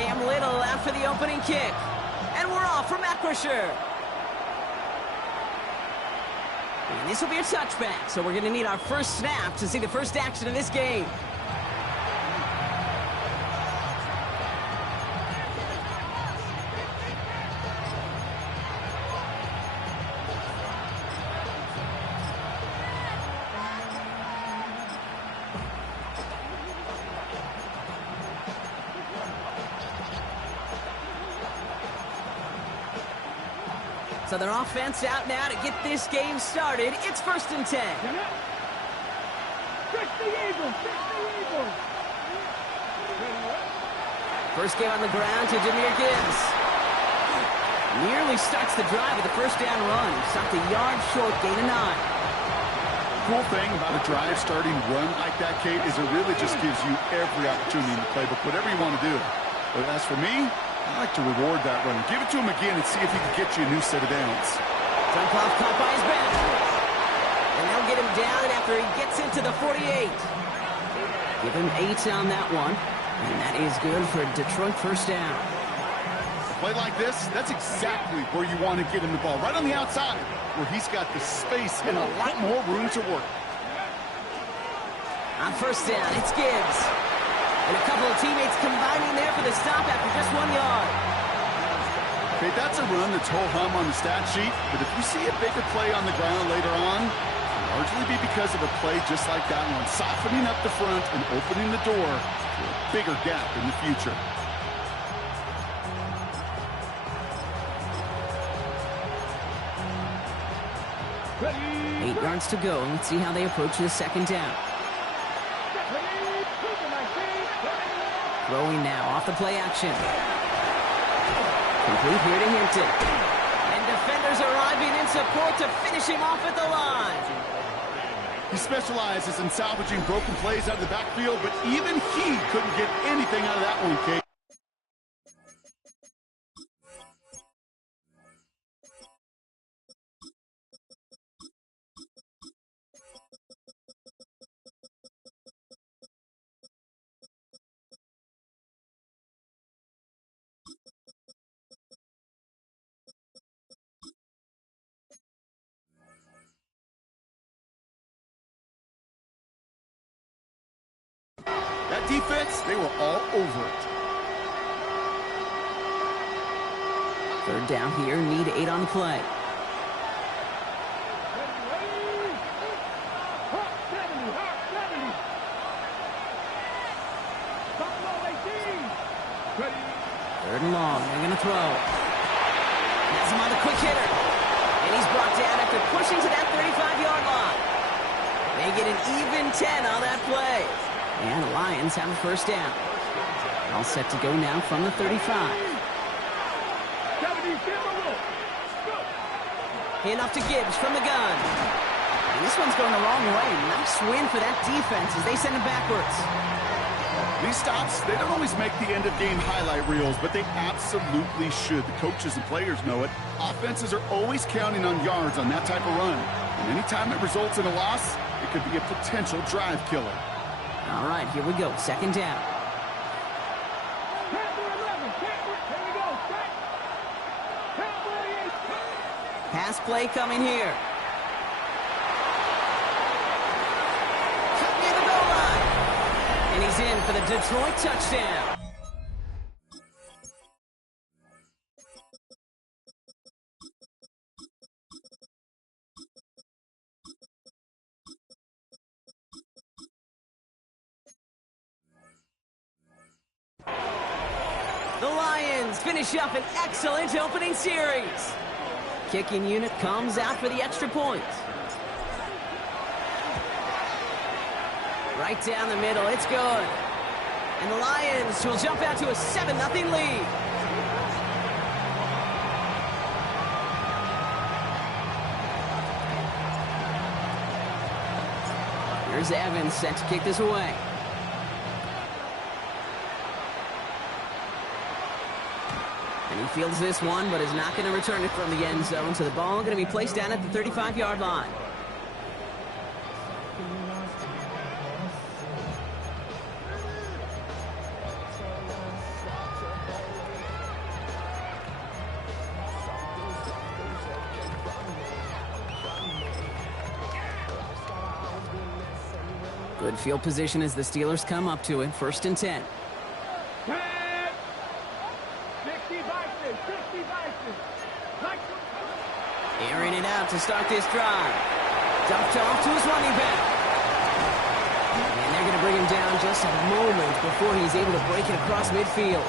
Cam Little out for the opening kick. And we're off from Acrisure. And this will be a touchback, so we're going to need our first snap to see the first action of this game. So their offense out now to get this game started. It's 1st and 10. First game on the ground to Jahmyr Gibbs. Nearly starts the drive with the first down run. Stopped a yard short, gain of 9. Cool thing about a drive starting run like that, Kate, is it really just gives you every opportunity in the playbook, whatever you want to do. But as for me, I like to reward that run. Give it to him again and see if he can get you a new set of downs. Dunkloff caught by his back. And they'll get him down after he gets into the 48. Give him 8 on that one. And that is good for a Detroit first down. A play like this, that's exactly where you want to get him the ball. Right on the outside, where he's got the space and a lot more room to work. On first down, it's Gibbs. And a couple of teammates combining there for the stop after just 1 yard. Okay, that's a run that's ho-hum on the stat sheet, but if you see a bigger play on the ground later on, it'll largely be because of a play just like that one, softening up the front and opening the door for a bigger gap in the future. Ready. 8 yards to go. Let's see how they approach this second down. Throwing now off the play action. Complete here to Hinton. And defenders arriving in support to finish him off at the line. He specializes in salvaging broken plays out of the backfield, but even he couldn't get anything out of that one, Kate. That defense, they were all over it. Third down here, need 8 on the play. Third and long, they're going to throw. Has him on the quick hitter. And he's brought down after pushing to that 35-yard line. They get an even 10 on that play. And the Lions have a first down. All set to go now from the 35. Hand off to Gibbs from the gun. And this one's going the wrong way. Nice win for that defense as they send him backwards. These stops, they don't always make the end-of-game highlight reels, but they absolutely should. The coaches and players know it. Offenses are always counting on yards on that type of run. And anytime it results in a loss, it could be a potential drive killer. All right, here we go. Second down. Pass play coming here. Cut near the goal line. And he's in for the Detroit touchdown. The Lions finish up an excellent opening series. Kicking unit comes out for the extra point. Right down the middle, it's good. And the Lions will jump out to a 7-0 lead. Here's Evans set to kick this away. And he fields this one, but is not going to return it from the end zone. So the ball going to be placed down at the 35-yard line. Good field position as the Steelers come up to it. 1st and 10. Airing it out to start this drive. Dumped off to his running back. And they're going to bring him down just a moment before he's able to break it across midfield.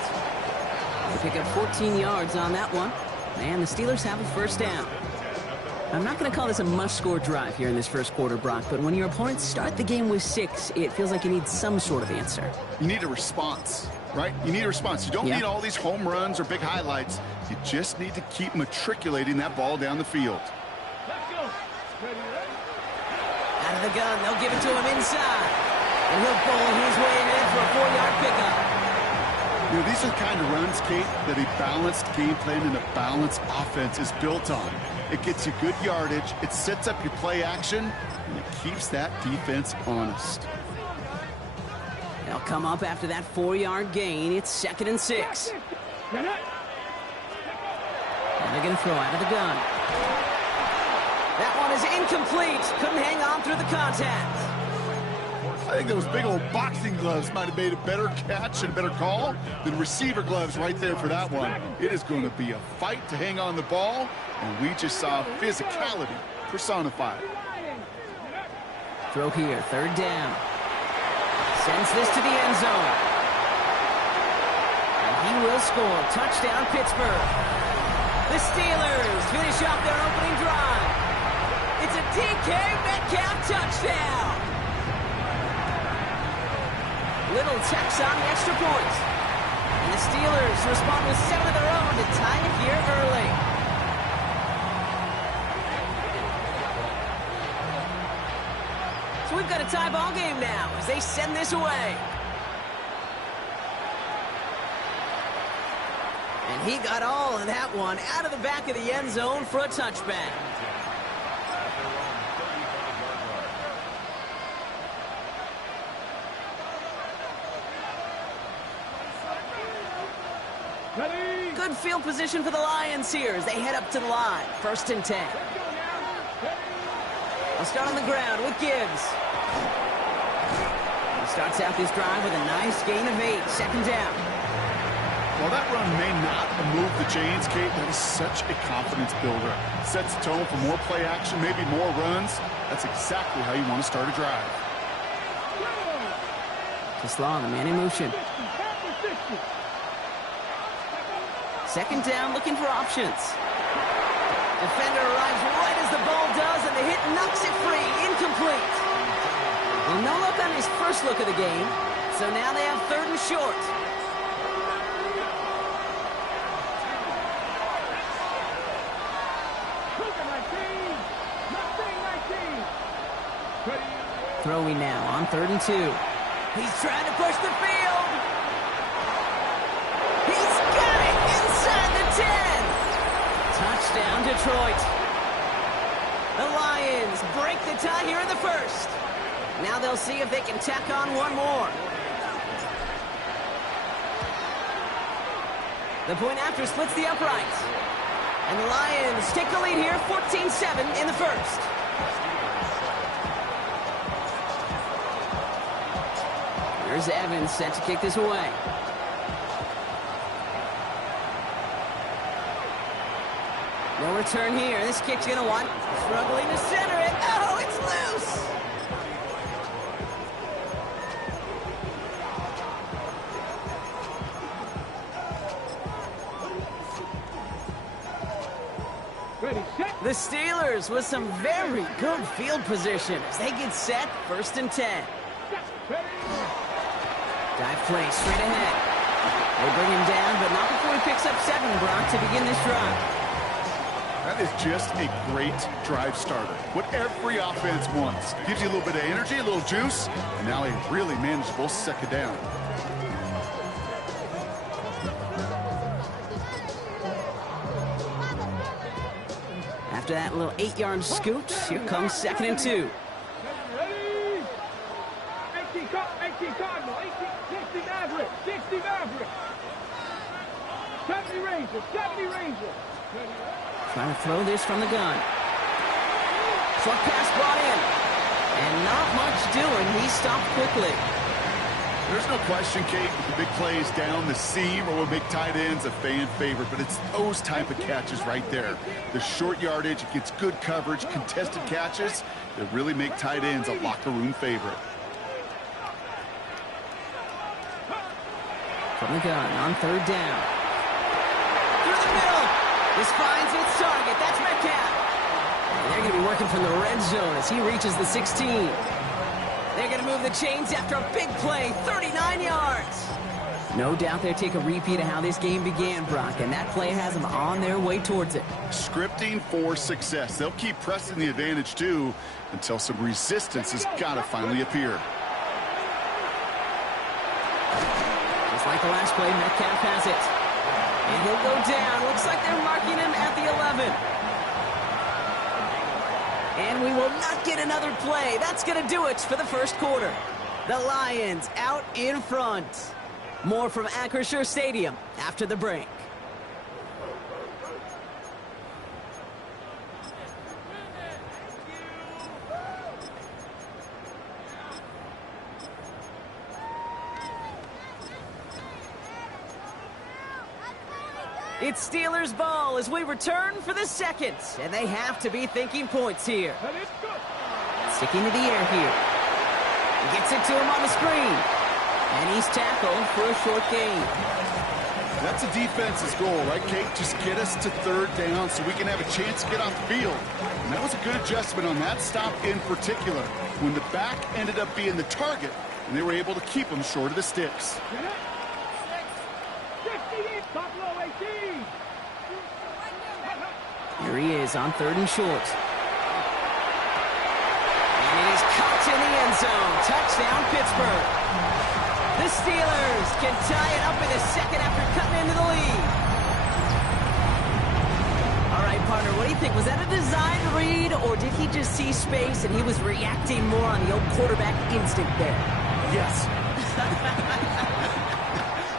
They pick up 14 yards on that one. And the Steelers have a 1st down. I'm not going to call this a must-score drive here in this 1st quarter, Brock, but when your opponents start the game with 6, it feels like you need some sort of answer. You need a response, right? You need a response. You don't need all these home runs or big highlights. You just need to keep matriculating that ball down the field. Out of the gun, they'll give it to him inside. And he'll bowl his way in for a 4-yard pickup. You know, these are the kind of runs, Kate, that a balanced game plan and a balanced offense is built on. It gets you good yardage, it sets up your play action, and it keeps that defense honest. They'll come up after that 4-yard gain. It's 2nd and 6. And they're going to throw out of the gun. That one is incomplete. Couldn't hang on through the contact. I think those big old boxing gloves might have made a better catch and a better call than receiver gloves right there for that one. It is going to be a fight to hang on the ball, and we just saw physicality personified. Throw here, 3rd down. Sends this to the end zone. And he will score. Touchdown, Pittsburgh. The Steelers finish off their opening drive. It's a DK Metcalf touchdown. Little tax on the extra point. And the Steelers respond with 7 of their own to tie it here early. So we've got a tie ball game now as they send this away. And he got all of that one out of the back of the end zone for a touchback. Good field position for the Lions here as they head up to the line. 1st and 10. They'll start on the ground with Gibbs. He starts out this drive with a nice gain of 8. 2nd down. While that run may not move the chains, Kate, that is such a confidence builder. Sets the tone for more play action, maybe more runs. That's exactly how you want to start a drive. Just law, the man in motion. 2nd down, looking for options. Defender arrives right as the ball does, and the hit knocks it free. Incomplete. Well, no look on his first look of the game, so now they have 3rd and short. Throwing now on 3rd and 2. He's trying to push the field. He's got it inside the 10. Touchdown, Detroit. The Lions break the tie here in the 1st. Now they'll see if they can tack on one more. The point after splits the uprights. And the Lions take the lead here, 14-7 in the 1st. Here's Evans set to kick this away. No return here. This kick's going to want. Struggling to center it. Oh, it's loose. The Steelers with some very good field position as they get set. 1st and 10. Dive play straight ahead. They bring him down, but not before he picks up 7, Brock, to begin this drive. That is just a great drive starter. What every offense wants. Gives you a little bit of energy, a little juice, and now a really manageable 2nd down. After that little 8-yard scoot, here comes 2nd and 2. 18 Cardinal, 60 Maverick, 60 Maverick. 70 Ranger, 70 Ranger. Trying to throw this from the gun. Short pass brought in. And not much doing. He stopped quickly. There's no question, Kate, with the big plays down the seam or will make tight ends a fan favorite, but it's those type of catches right there. The short yardage, it gets good coverage, contested catches that really make tight ends a locker room favorite. From the gun on third down. Through the middle. This finds its target. That's Metcalf. And they're going to be working from the red zone as he reaches the 16. They're going to move the chains after a big play, 39 yards. No doubt they'll take a repeat of how this game began, Brock, and that play has them on their way towards it. Scripting for success. They'll keep pressing the advantage, too, until some resistance has got to finally appear. Just like the last play, Metcalf has it. And he'll go down. Looks like they're marking him at the 11. And we will not get another play. That's going to do it for the first quarter. The Lions out in front. More from Acrisure Stadium after the break. It's Steelers ball as we return for the second. And they have to be thinking points here. Sticking to the air here. He gets it to him on the screen. And he's tackled for a short gain. That's a defense's goal, right, Kate? Just get us to third down so we can have a chance to get off the field. And that was a good adjustment on that stop in particular, when the back ended up being the target, and they were able to keep him short of the sticks. Here he is on third and short. And it is caught in the end zone. Touchdown, Pittsburgh. The Steelers can tie it up in a second after cutting into the lead. All right, partner, what do you think? Was that a design read, or did he just see space and he was reacting more on the old quarterback instinct there? Yes.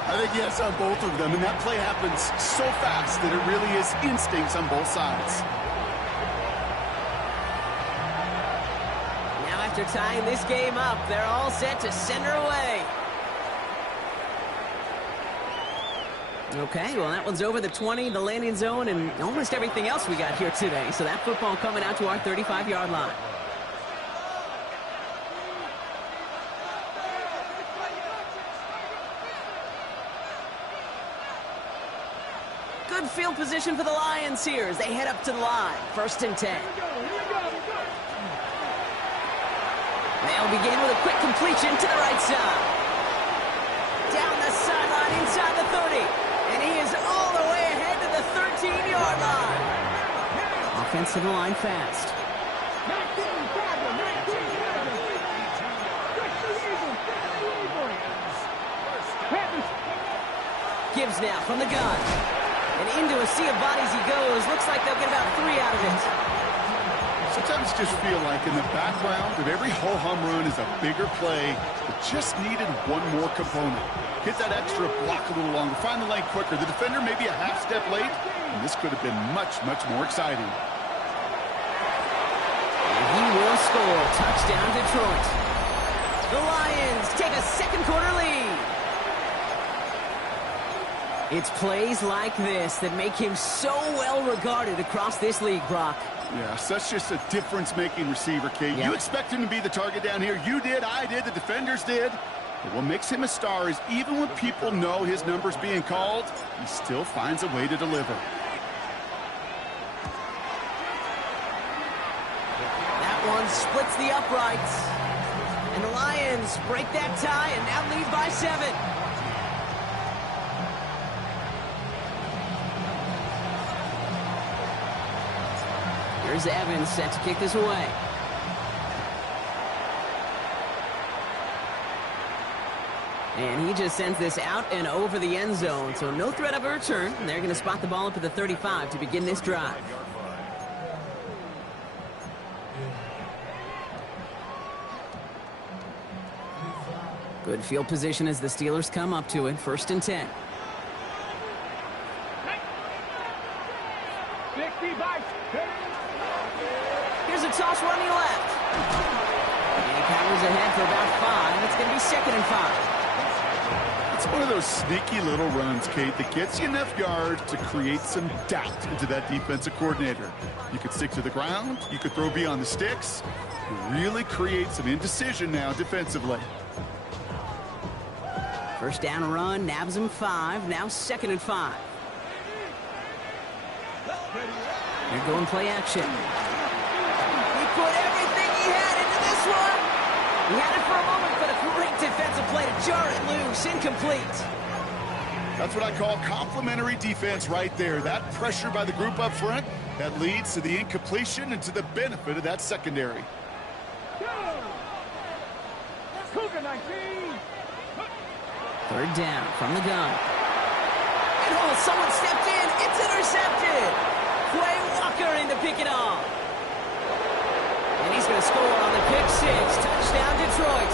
I think yes on both of them, and that play happens so fast that it really is instincts on both sides. Now after tying this game up, they're all set to send her away. Okay, well, that one's over the 20, the landing zone, and almost everything else we got here today. So that football coming out to our 35-yard line. Good field position for the Lions here as they head up to the line. 1st and 10. They'll begin with a quick completion to the right side. Down the sideline inside the 30. And he is all the way ahead to the 13-yard line. Offense to the line fast. Gibbs now from the gun. And into a sea of bodies he goes. Looks like they'll get about 3 out of it. Sometimes you just feel like in the background of every ho-hum run is a bigger play that just needed one more component. Hit that extra block a little longer, find the lane quicker. The defender maybe a half step late, and this could have been much, much more exciting. And he will score. Touchdown, Detroit. The Lions take a second quarter lead. It's plays like this that make him so well regarded across this league, Brock. Yeah, such just a difference-making receiver, Kate. Yep. You expect him to be the target down here. You did, I did, the defenders did. But what makes him a star is even when people know his number's being called, he still finds a way to deliver. That one splits the uprights. And the Lions break that tie and now lead by 7. Here's Evans set to kick this away. And he just sends this out and over the end zone. So no threat of a return. And they're going to spot the ball up at the 35 to begin this drive. Good field position as the Steelers come up to it. 1st and 10. 60 by 10. Here's a toss running left. Powers ahead for about 5. It's going to be 2nd and 5. It's one of those sneaky little runs, Kate, that gets you enough yards to create some doubt into that defensive coordinator. You could stick to the ground. You could throw beyond the sticks. Really create some indecision now defensively. First down run, nabs him 5. Now 2nd and 5. They're going play action. He put everything he had into this one. He had it for a moment, but a great defensive play to jar it loose. Incomplete. That's what I call complimentary defense right there. That pressure by the group up front, that leads to the incompletion and to the benefit of that secondary. Cougar 19. 3rd down from the gun. And oh, someone stepped in. It's intercepted. Quay Walker in to pick it off. And he's going to score on the pick 6. Touchdown, Detroit.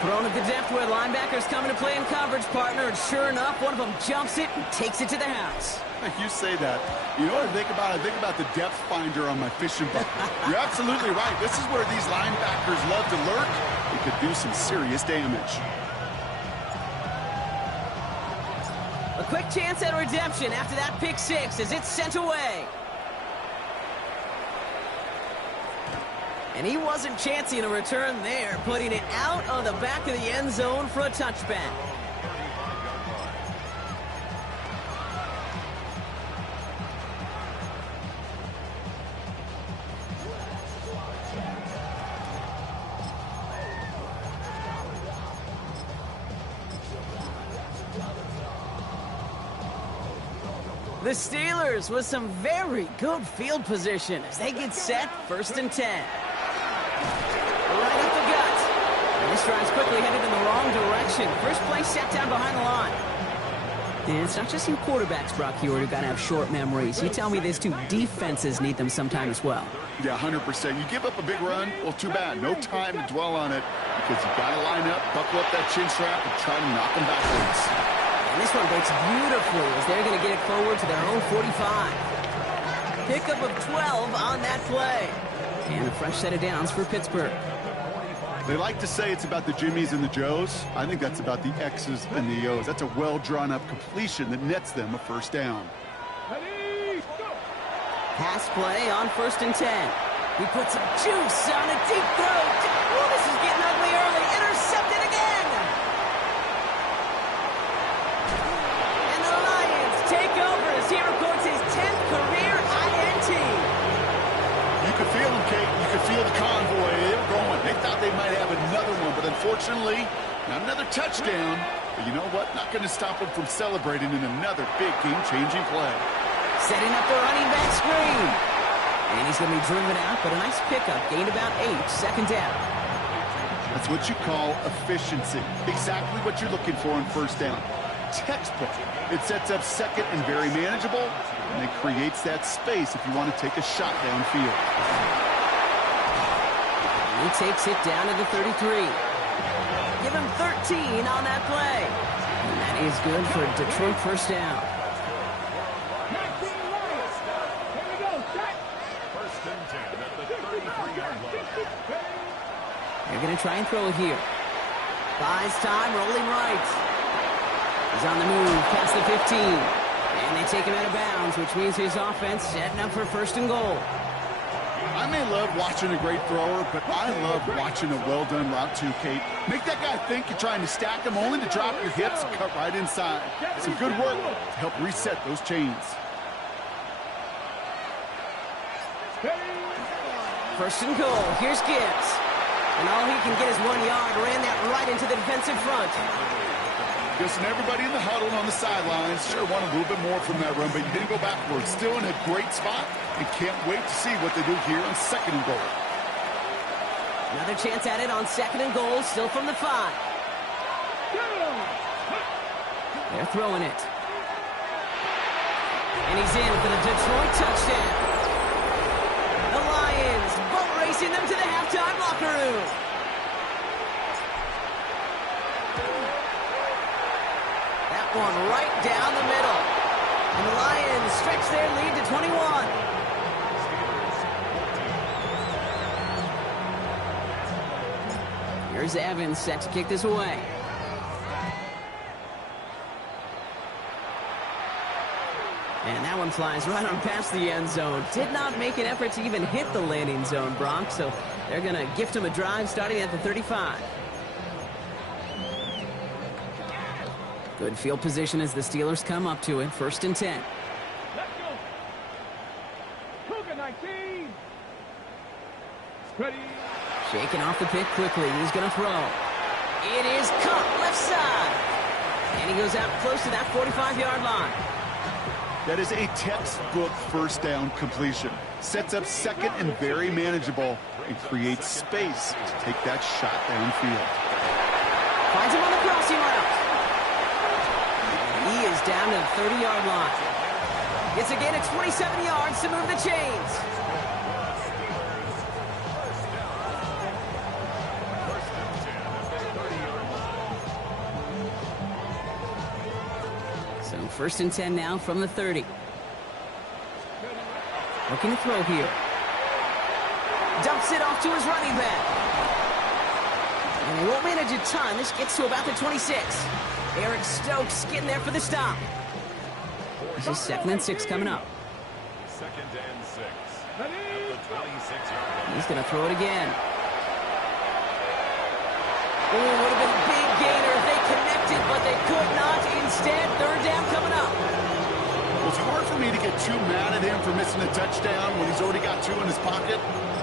Thrown at the depth where linebackers coming to play in coverage, partner. And sure enough, one of them jumps it and takes it to the house. You say that. You know what I think about? I think about the depth finder on my fishing bucket. You're absolutely right. This is where these linebackers love to lurk. It could do some serious damage. A quick chance at redemption after that pick 6 as it's sent away. And he wasn't chancing a return there, putting it out on the back of the end zone for a touchback. The Steelers with some very good field position as they get set, 1st and 10. Right up the gut. And this drive's quickly headed in the wrong direction. First play set down behind the line. And it's not just you quarterbacks, Brock Huard, who got to have short memories. You tell me these two defenses need them sometime as well. Yeah, 100%. You give up a big run, well, too bad. No time to dwell on it because you got to line up, buckle up that chin strap, and try to knock them backwards. And this one breaks beautifully as they're going to get it forward to their own 45. Pickup of 12 on that play. And a fresh set of downs for Pittsburgh. They like to say it's about the Jimmies and the Joes. I think that's about the X's and the O's. That's a well-drawn-up completion that nets them a 1st down. Pass play on 1st and 10. He puts some juice on a deep throw. Oh, this is getting ugly early. Intercepted again. And the Lions take over as he records his 10th career INT. You could feel them, Kate. You could feel the convoy. They were going. They thought they might have another one, but unfortunately, not another touchdown. But you know what? Not going to stop them from celebrating in another big game-changing play. Setting up the running back screen. And he's going to be driven out, but a nice pickup. Gained about 8, 2nd down. That's what you call efficiency. Exactly what you're looking for on 1st down. Textbook. It sets up 2nd and very manageable, and it creates that space if you want to take a shot downfield. He takes it down to the 33. Give him 13 on that play. And that is good for Detroit 1st down. They're going to try and throw it here. Buys time, rolling right. He's on the move, past the 15. And they take him out of bounds, which means his offense setting up for 1st and goal. I may love watching a great thrower, but I love watching a well-done route too, Kate. Make that guy think you're trying to stack him only to drop your hips and cut right inside. Some good work to help reset those chains. 1st and goal. Here's Gibbs. And all he can get is 1 yard. Ran that right into the defensive front. Listen, everybody in the huddle on the sidelines sure wanted a little bit more from that run, but you didn't go backwards. Still in a great spot, and can't wait to see what they do here on 2nd and goal. Another chance at it on 2nd and goal, still from the 5. They're throwing it. And he's in for the Detroit touchdown. The Lions boat racing them to the halftime locker room. One right down the middle. And the Lions stretch their lead to 21. Here's Evans set to kick this away. And that one flies right on past the end zone. Did not make an effort to even hit the landing zone, Bronx, so they're going to gift him a drive starting at the 35. Good field position as the Steelers come up to it. 1st and 10. Let's go. Cougar 19. Ready. Shaking off the pick quickly. He's going to throw. It is caught left side. And he goes out close to that 45-yard line. That is a textbook first down completion. Sets up second and very manageable and creates space to take that shot downfield. Finds him on the crossing route. He is down to the 30-yard line. Gets a gain of 27 yards to move the chains. So 1st and 10 now from the 30. Looking to throw here. Dumps it off to his running back. And they won't manage a ton. This gets to about the 26. Eric Stokes getting there for the stop. This is 2nd and 6 coming up. 2nd and 6. At the 26-yard line. He's going to throw it again. Oh, would have been a big gainer if they connected, but they could not. Instead, 3rd down coming up. Well, it's hard for me to get too mad at him for missing a touchdown when he's already got 2 in his pocket.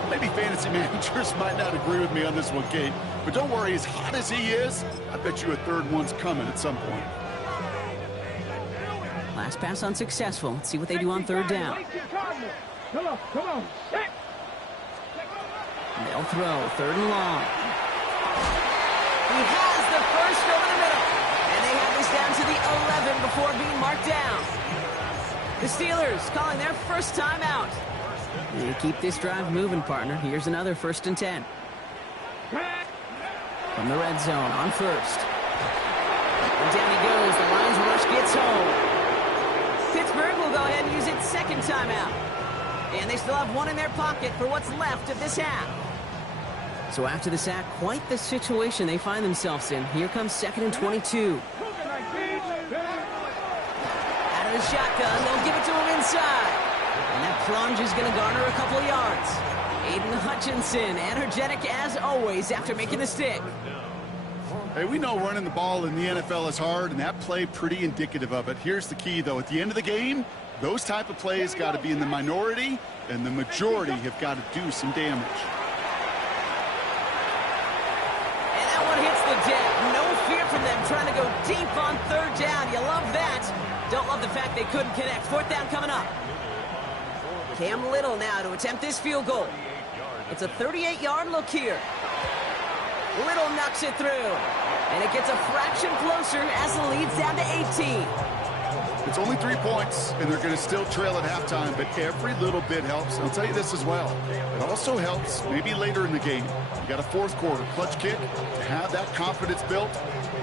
Maybe fantasy managers might not agree with me on this one, Kate. But don't worry, as hot as he is, I bet you a 3rd one's coming at some point. Last pass unsuccessful. Let's see what they do on 3rd down. Come on. They'll throw 3rd and long. He has the first over the middle. And they have this down to the 11 before being marked down. The Steelers calling their first timeout. They keep this drive moving, partner. Here's another 1st and 10. From the red zone on 1st. And down he goes. The Lions rush gets home. Pittsburgh will go ahead and use its 2nd timeout. And they still have 1 in their pocket for what's left of this half. So after the sack, quite the situation they find themselves in. Here comes 2nd and 22. Out of the shotgun, they'll give it to him inside. And that plunge is going to garner a couple of yards. Aiden Hutchinson, energetic as always after making the stick. Hey, we know running the ball in the NFL is hard, and that play pretty indicative of it. Here's the key, though. At the end of the game, those type of plays got to be in the minority, and the majority have got to do some damage. And that one hits the deck. No fear from them trying to go deep on 3rd down. You love that. Don't love the fact they couldn't connect. 4th down coming up. Cam Little now to attempt this field goal. It's a 38-yard look here. Little knocks it through. And it gets a fraction closer as the lead's down to 18. It's only 3 points, and they're going to still trail at halftime, but every little bit helps. And I'll tell you this as well. It also helps maybe later in the game. You got a 4th quarter clutch kick. To have that confidence built,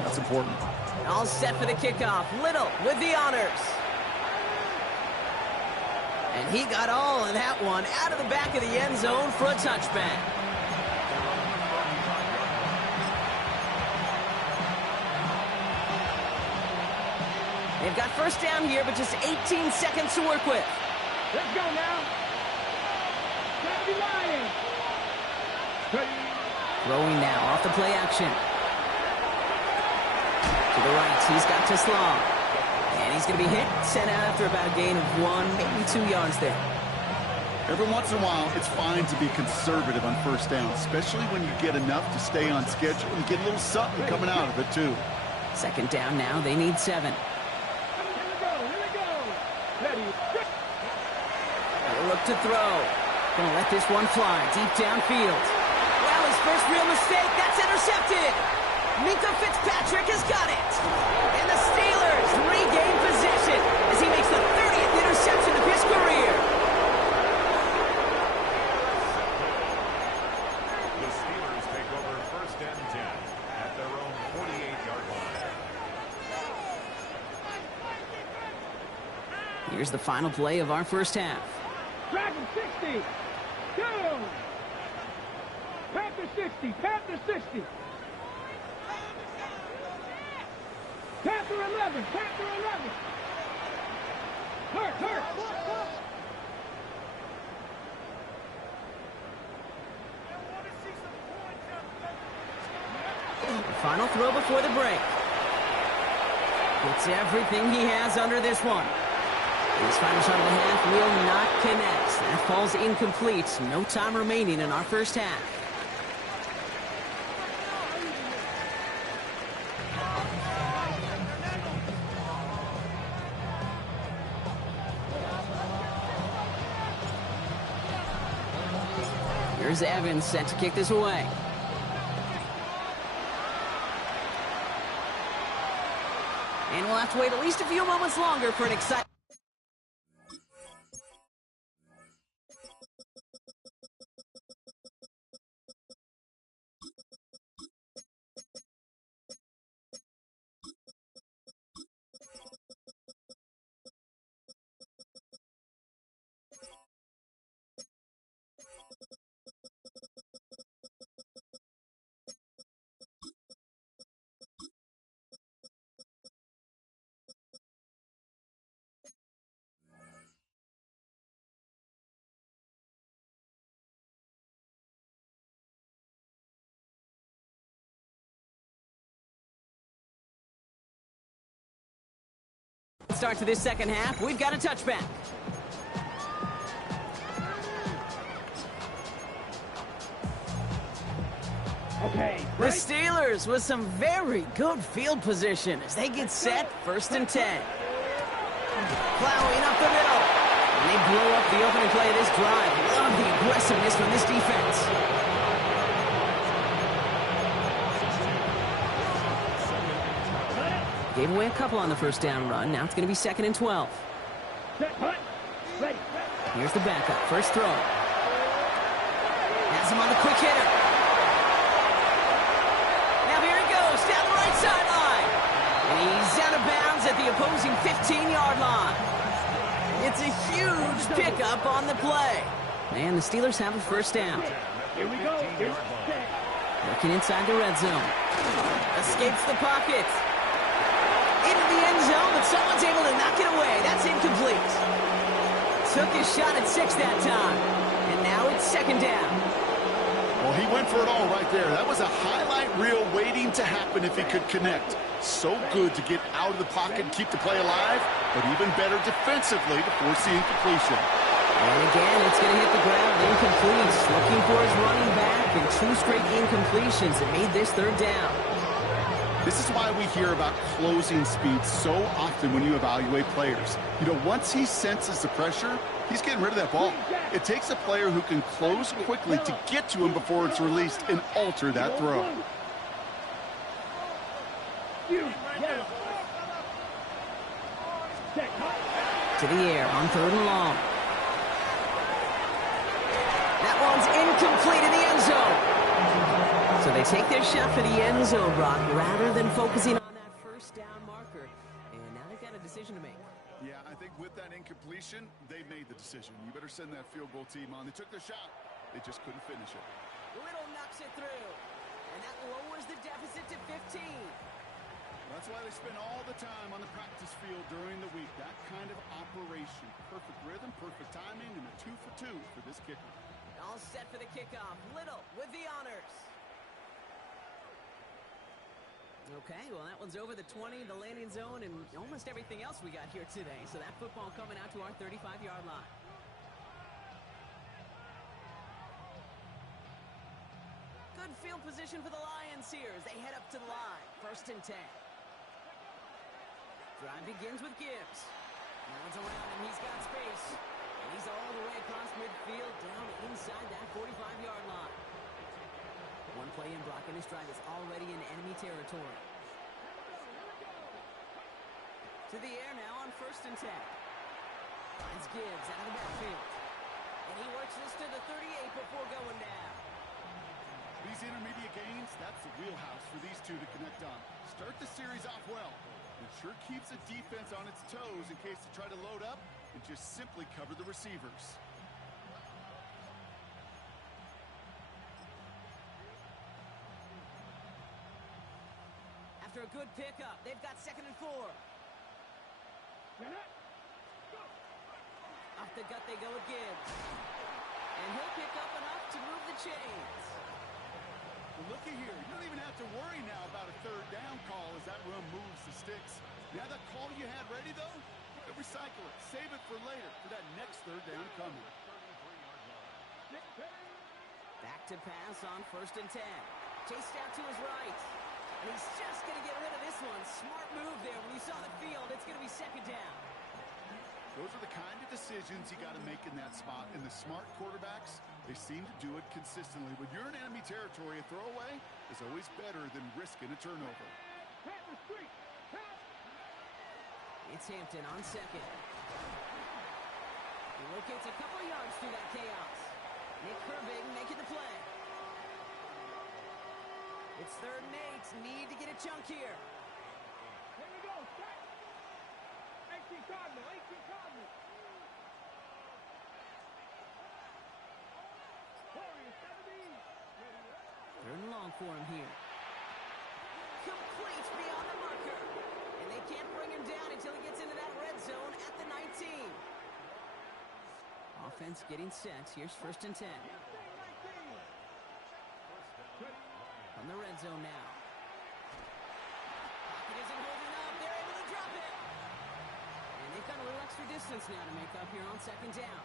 that's important. All set for the kickoff. Little with the honors. And he got all of that one out of the back of the end zone for a touchback. They've got 1st down here, but just 18 seconds to work with. Let's go now. Gotta be lying. Throwing now off the play action. To the right, he's got to Teslam. And he's going to be hit, sent out after about a gain of 1, maybe 2 yards there. Every once in a while, it's fine to be conservative on 1st down, especially when you get enough to stay on schedule and get a little something coming out of it, too. 2nd down now, they need 7. They'll look to throw. Gonna let this one fly deep downfield. Well, his first real mistake, that's intercepted. Minkah Fitzpatrick has got it. And the Steelers regain possession as he makes the 30th interception of his career. The Steelers take over 1st and 10 at their own 48-yard line. Here's the final play of our 1st half. Dragon 60. Down. Panther 60. Panther 60. Panther 11. Panther 11. Hurt. Final throw before the break. Gets everything he has under this one. His final shot of the half will not connect. That falls incomplete. No time remaining in our first half. Here's Evans set to kick this away. And we'll have to wait at least a few moments longer for an exciting... Start to this second half. We've got a touchback. Okay. The Steelers with some very good field position as they get set, 1st and 10. Plowing up the middle. And they blow up the opening play of this drive. Love the aggressiveness from this defense. Gave away a couple on the first down run. Now it's going to be 2nd and 12. Set, punt. Ready. Here's the backup. First throw. Has him on the quick hitter. Now here he goes down the right sideline. And he's out of bounds at the opposing 15-yard line. It's a huge pickup on the play. And the Steelers have a first down. Here we go. Here's set. Working inside the red zone. Escapes the pocket. Into the end zone, but someone's able to knock it away. That's incomplete. Took his shot at 6 that time. And now it's 2nd down. Well, he went for it all right there. That was a highlight reel waiting to happen if he could connect. So good to get out of the pocket and keep the play alive, but even better defensively to force the incompletion. And again, it's going to hit the ground incomplete. Looking for his running back, and 2 straight incompletions that made this 3rd down. This is why we hear about closing speed so often when you evaluate players. You know, once he senses the pressure, he's getting rid of that ball. It takes a player who can close quickly to get to him before it's released and alter that throw. To the air on 3rd and long. That one's incomplete in the end zone. So they take their shot for the end zone, Brock, rather than focusing on that first down marker. And now they've got a decision to make. Yeah, I think with that incompletion, they made the decision. You better send that field goal team on. They took their shot. They just couldn't finish it. Little knocks it through. And that lowers the deficit to 15. That's why they spend all the time on the practice field during the week. That kind of operation. Perfect rhythm, perfect timing, and a 2 for 2 for this kicker. All set for the kickoff. Little with the honors. Okay, well, that one's over the 20, the landing zone, and almost everything else we got here today. So that football coming out to our 35-yard line. Good field position for the Lions here as they head up to the line. 1st and 10. Drive begins with Gibbs. Now it's around him. He's got space. And he's all the way across midfield down inside that 45-yard line. One play in, Brock, and his drive is already in enemy territory. To the air now on 1st and 10. Finds Gibbs out of the backfield. And he works this to the 38 before going down. These intermediate gains, that's the wheelhouse for these two to connect on. Start the series off well. It sure keeps the defense on its toes in case they try to load up and just simply cover the receivers. after a good pickup. They've got 2nd and 4. Off the gut they go with Gibbs. And he'll pick up enough to move the chains. Well, looky here. You don't even have to worry now about a 3rd down call as that run moves the sticks. Now that call you had ready, though, recycle it. Save it for later for that next 3rd down coming. Back to pass on 1st and 10. Chased out to his right. And he's just going to get rid of this one. Smart move there. When you saw the field, it's going to be 2nd down. Those are the kind of decisions you got to make in that spot. And the smart quarterbacks, they seem to do it consistently. When you're in enemy territory, a throwaway is always better than risking a turnover. It's Hampton on 2nd. He locates a couple yards through that chaos. Nick Herbig making the play. It's 3rd and 8. Need to get a chunk here. Here we go. Set. 18 Cardinal. 18 Cardinal. Warriors 17. 3rd and long for him here. Complete beyond the marker. And they can't bring him down until he gets into that red zone at the 19. Offense getting set. Here's 1st and 10. From the red zone now. Pocket isn't holding up. They're able to drop it. And they've got a little extra distance now to make up here on 2nd down.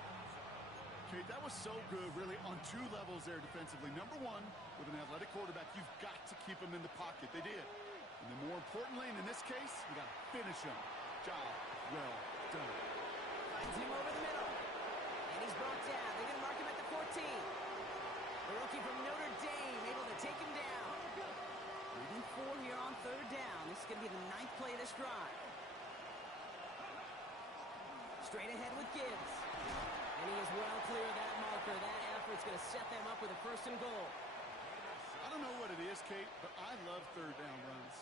Okay, that was so good, really, on 2 levels there defensively. Number 1, with an athletic quarterback, you've got to keep him in the pocket. They did. And then more importantly, and in this case, you got to finish him. Job well done. Finds him over the middle. And he's brought down. They're going to mark him at the 14. The rookie from Notre Dame able to take him down. Leading 4 here on 3rd down. This is going to be the 9th play of this drive. Straight ahead with Gibbs. And he is well clear of that marker. That effort's going to set them up with a 1st and goal. I don't know what it is, Kate, but I love 3rd down runs.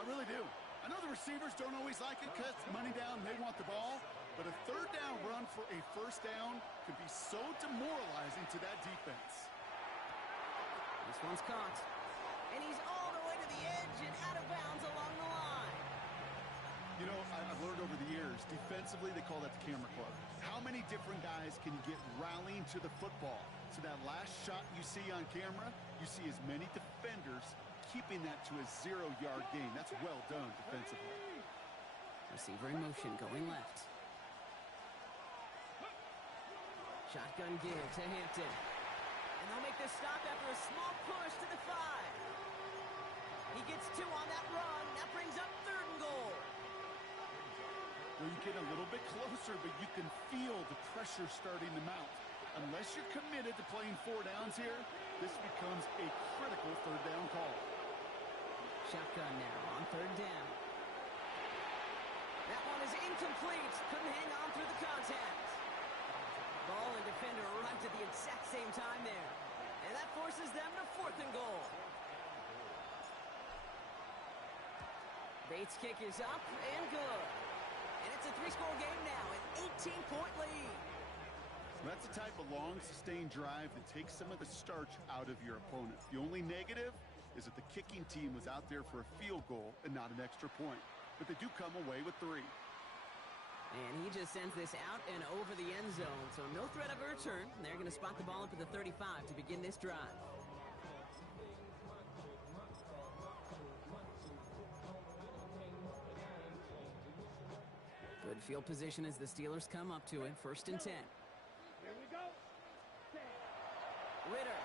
I really do. I know the receivers don't always like it because money down, they want the ball. But a 3rd down run for a 1st down can be so demoralizing to that defense. This one's caught. And he's all the way to the edge and out of bounds along the line. You know, I've learned over the years, defensively, they call that the camera club. How many different guys can you get rallying to the football? So that last shot you see on camera, you see as many defenders keeping that to a 0-yard gain. That's well done defensively. Receiver in motion, going left. Shotgun give to Hampton. And they'll make this stop after a small push to the 5. He gets 2 on that run. That brings up 3rd and goal. Well, you get a little bit closer, but you can feel the pressure starting to mount. Unless you're committed to playing 4 downs here, this becomes a critical 3rd down call. Shotgun now on 3rd down. That one is incomplete. Couldn't hang on through the contact. Ball and defender arrived at the exact same time there. And that forces them to 4th and goal. Bates' kick is up and good. And it's a 3-score game now, an 18-point lead. That's the type of long, sustained drive that takes some of the starch out of your opponent. The only negative is that the kicking team was out there for a field goal and not an extra point. But they do come away with 3. And he just sends this out and over the end zone, so no threat of a return. They're going to spot the ball up at the 35 to begin this drive. Good field position as the Steelers come up to it. 1st and 10. Here we go. Ritter.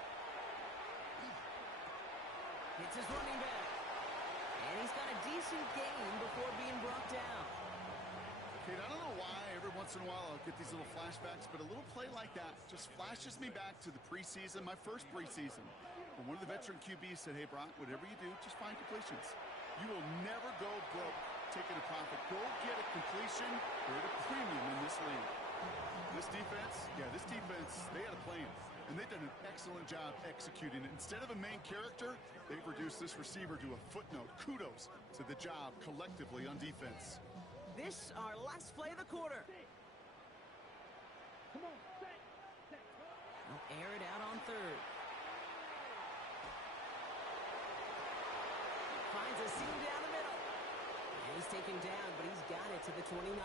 Hits his running back. And he's got a decent gain before being brought down. Kate, I don't know why every once in a while I'll get these little flashbacks, but a little play like that just flashes me back to the preseason, my first preseason. When one of the veteran QBs said, hey, Brock, whatever you do, just find completions. You will never go broke taking a profit. Go get a completion. They're at a premium in this league. This defense, they had a plan. And they've done an excellent job executing it. Instead of a main character, they've reduced this receiver to a footnote. Kudos to the job collectively on defense. This, our last play of the quarter. Come on, set. They'll air it out on 3rd. Finds a seam down the middle. taken down, but he's got it to the 29.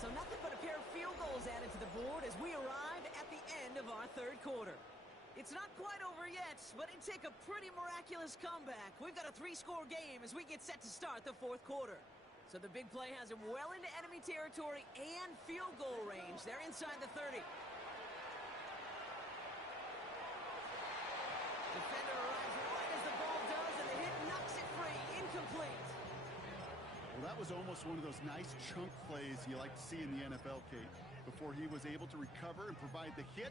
So nothing but a pair of field goals added to the board as we arrive at the end of our third quarter. It's not quite over yet, but it'd take a pretty miraculous comeback. We've got a 3-score game as we get set to start the fourth quarter. So the big play has him well into enemy territory and field goal range. They're inside the 30. Defender arrives right as the ball does, and the hit knocks it free. Incomplete. Well, that was almost one of those nice chunk plays you like to see in the NFL, Kate, before he was able to recover and provide the hit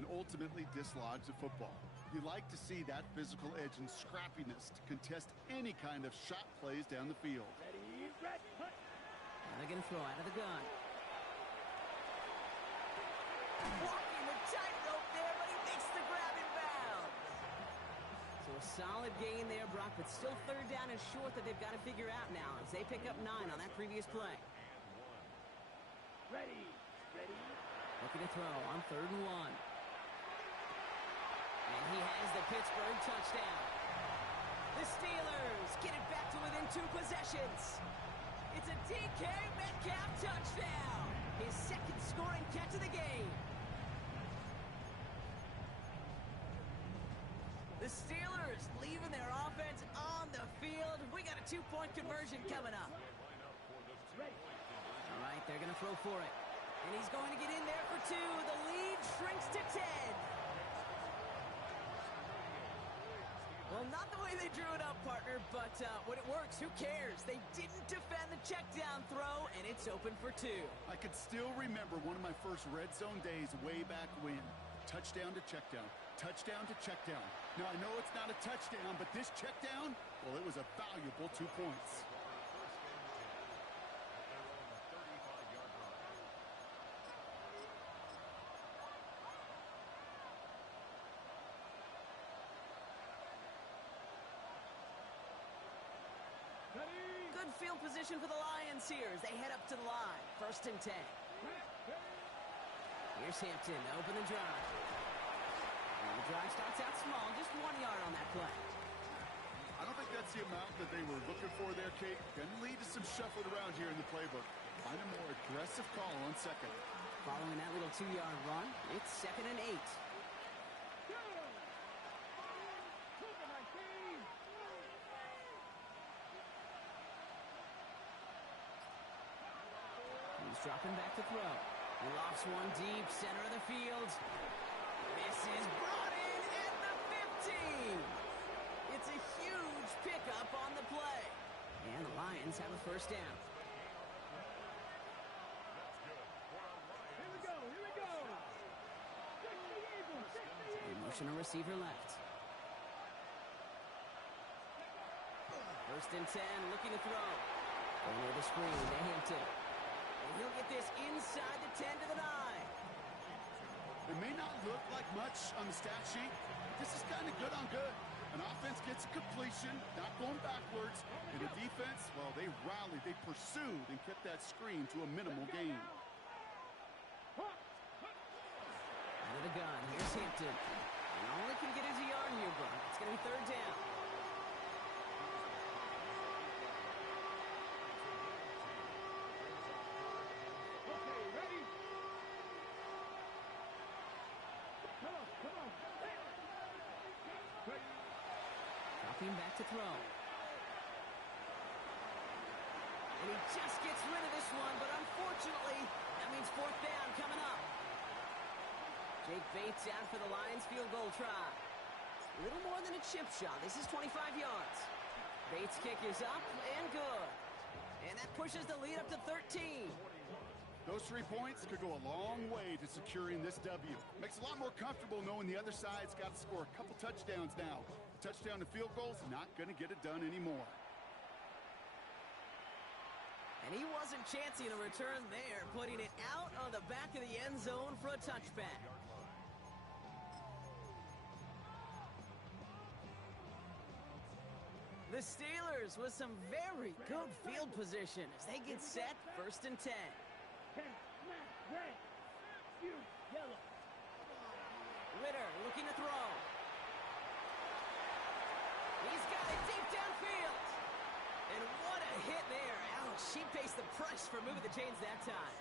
and ultimately dislodge the football. You like to see that physical edge and scrappiness to contest any kind of shot plays down the field. Ready, red, hut. And they're going to throw out of the gun. Walking the tightrope there, but he makes the grab in bounds. So a solid gain there, Brock, but still third down and short that they've got to figure out now as they pick up 9 on that previous play. Ready, ready. Looking to throw on 3rd and 1. And he has the Pittsburgh touchdown. The Steelers get it back to within 2 possessions. It's a DK Metcalf touchdown. His second scoring catch of the game. The Steelers leaving their offense on the field. We got a 2-point conversion coming up. All right, they're going to throw for it. And he's going to get in there for 2. The lead shrinks to 10. Well, not the way they drew it up, partner, but when it works, who cares? They didn't defend the check down throw, and it's open for 2. I could still remember one of my first red zone days way back when. Touchdown to check down. Touchdown to check down. Now, I know it's not a touchdown, but this check down, well, it was a valuable 2 points. Good field position for the Lions here as they head up to the line. 1st and 10. Here's Hampton to open the drive. And the drive starts out small, just 1 yard on that play. I don't think that's the amount that they were looking for there, Kate. Going to lead to some shuffling around here in the playbook. Find a more aggressive call on 2nd. Following that little 2-yard run, it's 2nd and 8. He's dropping back to throw. He lofts one deep, center of the field. This is brought in at the 15. It's a huge pickup on the play. And the Lions have a 1st down. Here we go, here we go. 60 Eagles, 60 They Eagles. motion a receiver left. 1st and 10, looking to throw. Going with the screen to Hampton. And he'll get this inside the 10 to the 9. It may not look like much on the stat sheet, but this is kind of good on good. An offense gets a completion, not going backwards. And the defense, well, they rallied, they pursued, and kept that screen to a minimal gain. Out of the gun, here's Hampton. And all he can get is a yard here, Brock. It's going to be 3rd down. Dropping back to throw. And he just gets rid of this one, but unfortunately, that means 4th down coming up. Jake Bates out for the Lions field goal try. A little more than a chip shot. This is 25 yards. Bates' kick is up and good. And that pushes the lead up to 13. Those 3 points could go a long way to securing this W. Makes it a lot more comfortable knowing the other side's got to score a couple touchdowns now. Touchdown to field goals, not going to get it done anymore. And he wasn't chancing a return there, putting it out on the back of the end zone for a touchback. The Steelers with some very good field position as they get set, 1st and 10. 10, smash, red, you, yellow. Ritter looking to throw. He's got it deep downfield. And what a hit there pays the price for moving the chains that time.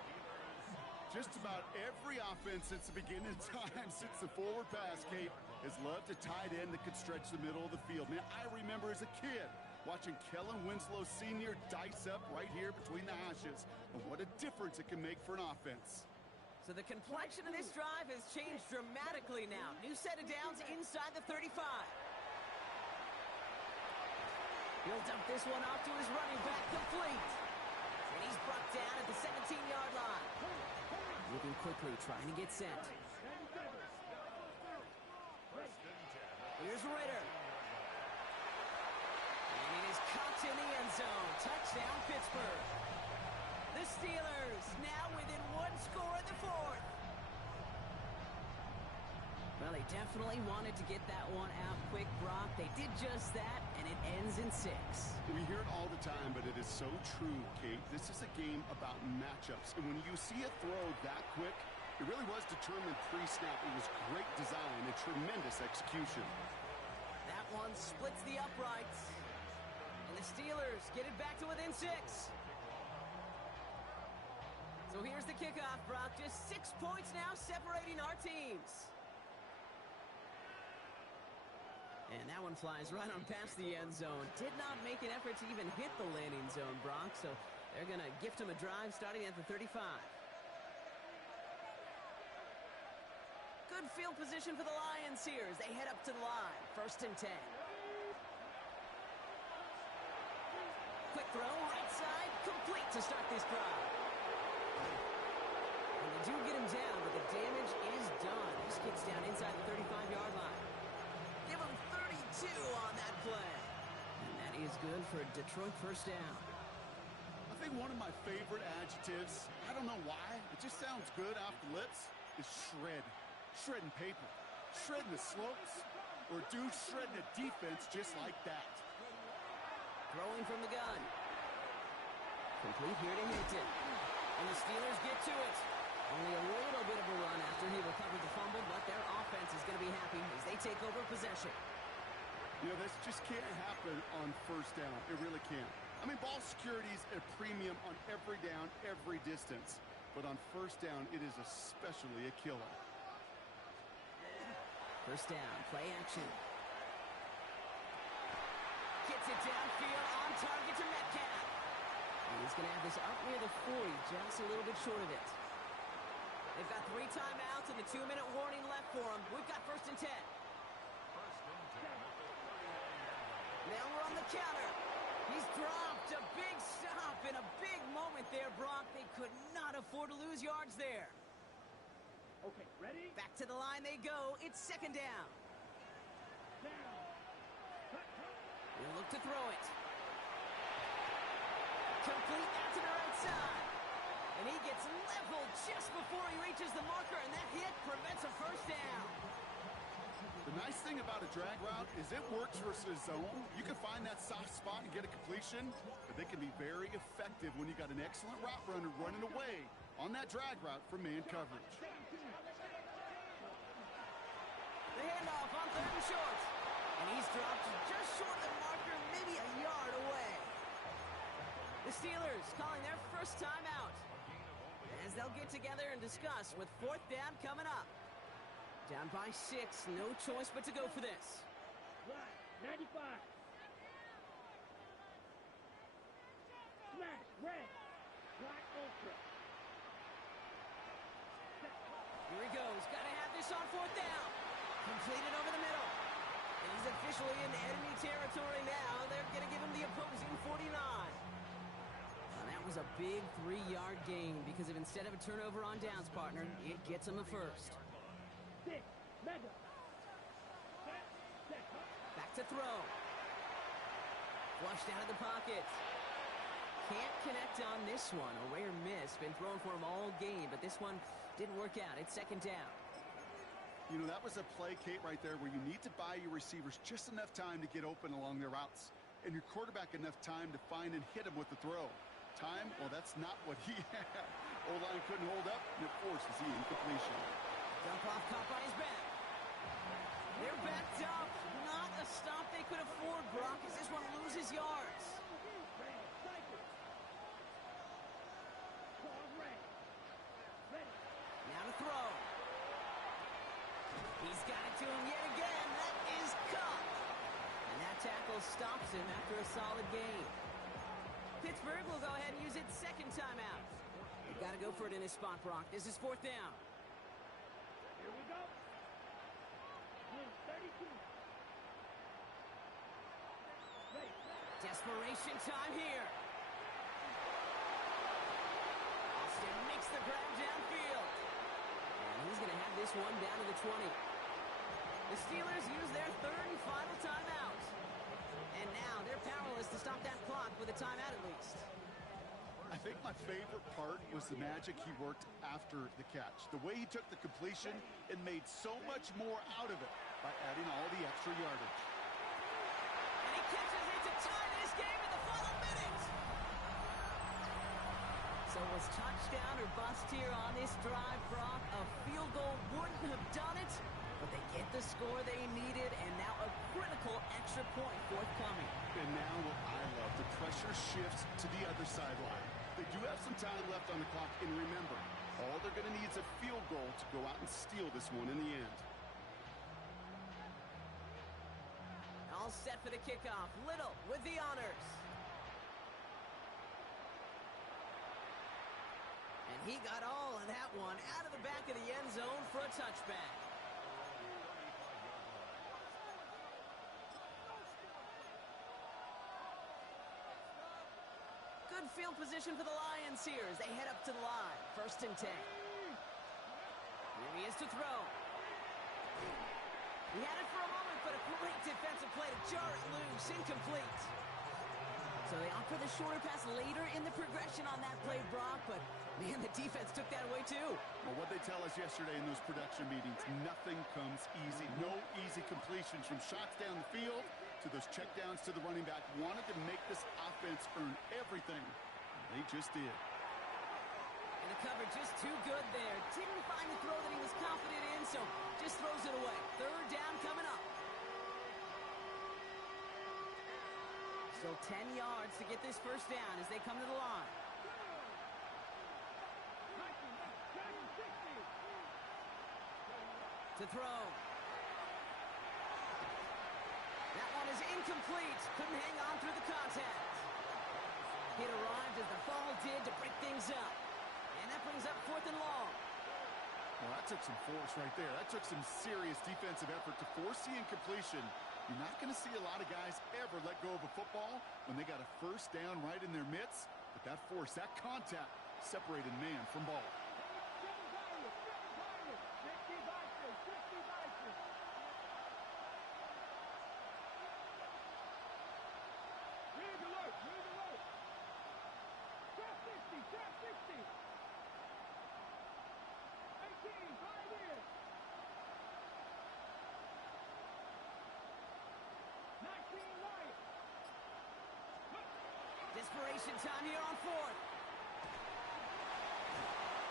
Just about every offense since the beginning of time, since the forward pass, Kate, has loved a tight end that could stretch the middle of the field. Man, I remember as a kid watching Kellen Winslow Sr. dice up right here between the hashes. And what a difference it can make for an offense. So the complexion of this drive has changed dramatically now. New set of downs inside the 35. He'll dump this one off to his running back, complete. And he's brought down at the 17-yard line. Moving quickly, trying to get set. Here's Ritter. And it is caught in the end zone. Touchdown, Pittsburgh. The Steelers now within one score in the fourth. Well, they definitely wanted to get that one out quick, Brock. They did just that, and it ends in 6. We hear it all the time, but it is so true, Kate. This is a game about matchups. And when you see a throw that quick, it really was determined pre-snap. It was great design and tremendous execution. That one splits the uprights. And the Steelers get it back to within 6. So here's the kickoff, Brock. Just 6 points now separating our teams. And that one flies right on past the end zone. Did not make an effort to even hit the landing zone, Brock. So they're going to gift him a drive starting at the 35. Good field position for the Lions here as they head up to the line. 1st and 10. Quick throw, right side, complete to start this drive. And they do get him down, but the damage is done. This gets down inside the 35-yard line. Give him 32 on that play. And that is good for a Detroit 1st down. I think one of my favorite adjectives, I don't know why, it just sounds good off the lips, is shred. Shredding paper, shredding the slopes, or dude shredding a defense just like that. Throwing from the gun. Complete here to Hinton. And the Steelers get to it. Only a little bit of a run after he recovered the fumble, but their offense is going to be happy as they take over possession. You know, this just can't happen on 1st down. It really can't. I mean, ball security is a premium on every down, every distance. But on 1st down, it is especially a killer. 1st down, play action. Gets it downfield, on target to Metcalf. And he's going to have this up near the 40, just a little bit short of it. They've got 3 timeouts and a 2-minute warning left for them. We've got 1st and 10. Now we're on the counter. He's dropped a big stop and a big moment there, Brock. They could not afford to lose yards there. Okay, ready? Back to the line they go. It's 2nd down. Down. He'll look to throw it. Complete out to the right side. And he gets leveled just before he reaches the marker, and that hit prevents a 1st down. The nice thing about a drag route is it works versus zone. You can find that soft spot and get a completion, but they can be very effective when you got an excellent route runner running away on that drag route from man coverage. The handoff on 3rd and short. And he's dropped just short of the marker, maybe a yard away. The Steelers calling their 1st time out as they'll get together and discuss with 4th down coming up. Down by 6, no choice but to go for this. Black, 95. Smash, red. Black ultra. Here he goes. Got to have this on 4th down. Completed over the middle. And he's officially in enemy territory now. They're going to give him the opposing 49. Well, that was a big 3-yard gain because if instead of a turnover on downs, partner, it gets him a 1st. 6, mega. Set. Back to throw. Flushed out of the pocket. Can't connect on this one. A rare miss. Been thrown for him all game, but this one didn't work out. It's 2nd down. You know, that was a play, Kate, right there where you need to buy your receivers just enough time to get open along their routes and your quarterback enough time to find and hit him with the throw. Time, well, that's not what he had. O-line couldn't hold up, and it forces the incompletion. Dump off caught by his back. They're backed up. Not a stop they could afford, Brock, as this one loses yards. tackle stops him after a solid gain. Pittsburgh will go ahead and use its second timeout. They've got to go for it in his spot, Brock. This is 4th down. Here we go. 32. Ready. Desperation time here. Austin makes the grab downfield. And he's going to have this one down to the 20. The Steelers use their 3rd and final timeout. And now they're powerless to stop that clock with a timeout at least. I think my favorite part was the magic he worked after the catch. The way he took the completion and made so much more out of it by adding all the extra yardage. And he catches it to tie this game in the final minute. So it was touchdown or bust here on this drive, Brock. A field goal wouldn't have done it, but they get the score they needed, and now a critical extra point forthcoming. And now what I love, the pressure shifts to the other sideline. They do have some time left on the clock, and remember, all they're going to need is a field goal to go out and steal this one in the end. All set for the kickoff. Little with the honors. And he got all of that one out of the back of the end zone for a touchback. Good field position for the Lions here as they head up to the line. 1st and 10. Here he is to throw. He had it for a moment, but a great defensive play to jar it loose. Incomplete. So they opt for the shorter pass later in the progression on that play, Brock, but man, the defense took that away too. Well, what they tell us yesterday in those production meetings, nothing comes easy. No easy completions from shots down the field to those checkdowns to the running back. Wanted to make this offense earn everything. They just did. And the cover just too good there. Didn't find the throw that he was confident in, so just throws it away. 3rd down coming up. Still 10 yards to get this 1st down as they come to the line. To throw. That one is incomplete. Couldn't hang on through the contact. It arrived as the fall did to break things up. And that brings up 4th and long. Well, that took some force right there. That took some serious defensive effort to force the incompletion. You're not going to see a lot of guys ever let go of a football when they got a 1st down right in their midst. But that force, that contact, separated man from ball. Desperation time here on 4th.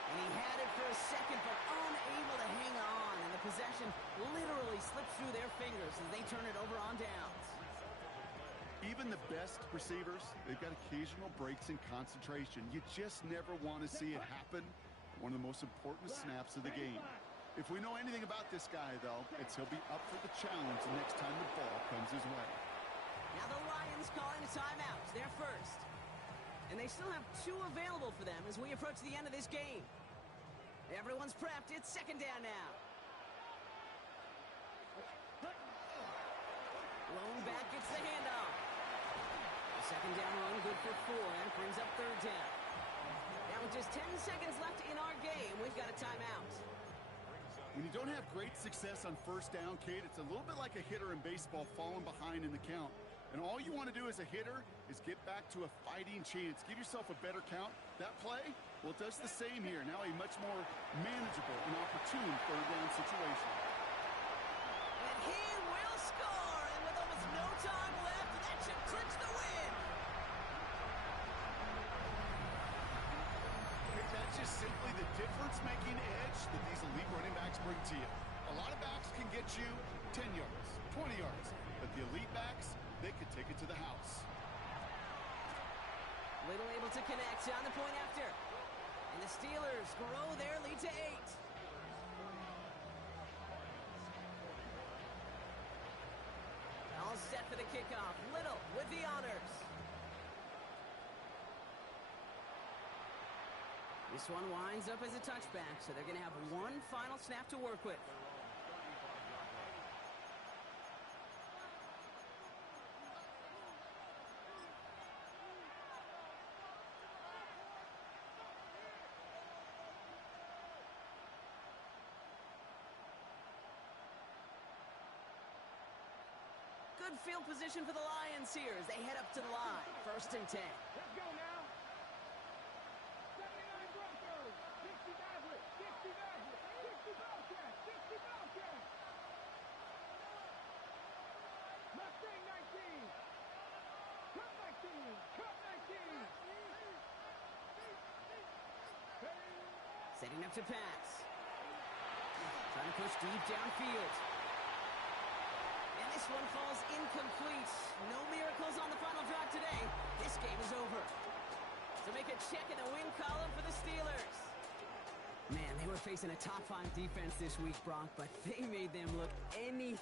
And he had it for a second, but unable to hang on. And the possession literally slips through their fingers as they turn it over on downs. Even the best receivers, they've got occasional breaks in concentration. You just never want to see it happen. One of the most important snaps of the game. If we know anything about this guy, though, it's he'll be up for the challenge the next time the ball comes his way. Now the Lions calling a timeout. They're 1st. And they still have 2 available for them as we approach the end of this game. Everyone's prepped. It's 2nd down now. Lone back gets the handoff. The 2nd down run good for 4 and brings up 3rd down. Now with just 10 seconds left in our game, we've got a timeout. When you don't have great success on 1st down, Kate, it's a little bit like a hitter in baseball falling behind in the count. And all you want to do as a hitter is get back to a fighting chance. Give yourself a better count. That play, well, it does the same here. Now a much more manageable and opportune 3rd down situation. And he will score. And with almost no time left, that should clinch the win. That's just simply the difference-making edge that these elite running backs bring to you. A lot of backs can get you 10 yards, 20 yards, but the elite backs, they could take it to the house. Little able to connect on the point after. And the Steelers grow their lead to 8. All set for the kickoff. This one winds up as a touchback, so they're going to have one final snap to work with. Good field position for the Lions here as they head up to the line. 1st and 10. Let's go now. 79 Broncos. 60 Maverick. 60 Maverick. 60 Bobcats. 60 Bobcats. Mustang 19. Cup 19. Cup 19. Setting up to pass. Trying to push deep downfield. And this one falls incomplete. No miracles on the final drive today. This game is over. So make a check in the win column for the Steelers. Man, they were facing a top 5 defense this week, Brock, but they made them look anything